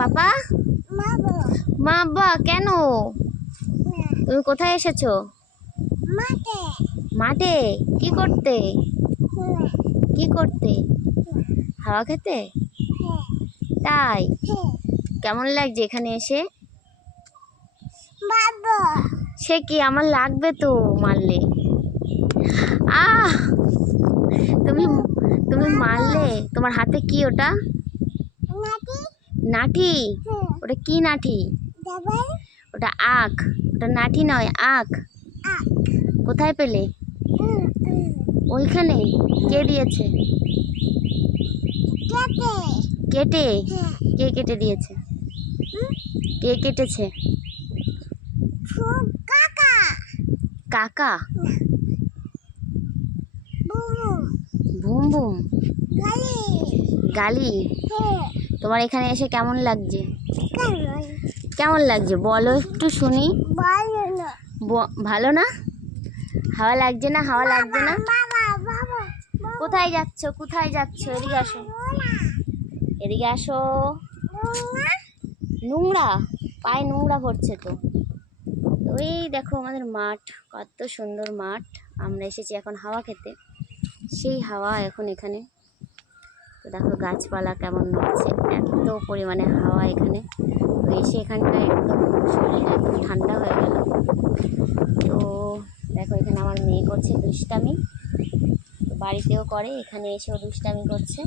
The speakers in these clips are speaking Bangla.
পাপা মা কেন তুমি কোথায় এসেছো? মাঠে কি করতে? হাওয়া খেতে? তাই কেমন লাগছে এখানে এসে? সে কি আমার লাগবে তো মারলে। আহ তুমি তুমি মারলে। তোমার হাতে কি ওটা? নাঠি। ওটা কি নাঠি? ওটা আখ। ওটা নাঠি নয়, আখ। কোথায় পেলে? ওইখানে। কে দিয়েছে? কেটে? কে কেটে দিয়েছে? কে কেটেছে? কাকা। বুম বুম গালি। তোমার এখানে এসে কেমন লাগছে? কেমন লাগছে বলো একটু শুনি। ভালো না? হাওয়া লাগছে না? হাওয়া লাগছে না? কোথায় যাচ্ছ? এদিকে আসো, এদিকে আসো। নোংরা? পায়ে নোংরা পড়ছে তো। ওই দেখো আমাদের মাঠ, কত সুন্দর মাঠ। আমরা এসেছি এখন হাওয়া খেতে। সেই হাওয়া এখন এখানে। তো দেখো গাছপালা কেমন নড়ছে, এত পরিমাণে হাওয়া এখানে। তো এসে এখানটা একদম শরীরটা একদম ঠান্ডা হয়ে গেল। তো দেখো এখানে আমার মেয়ে করছে দুষ্টামি। তো বাড়িতেও করে, এখানে এসেও দুষ্টামি করছে।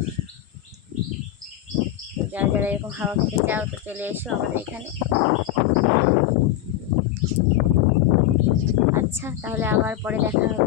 তো যারা যারা এরকম হাওয়া খেতে চাও তো চলে এসো আমাদের এখানে। আচ্ছা তাহলে আবার পরে দেখা হবে।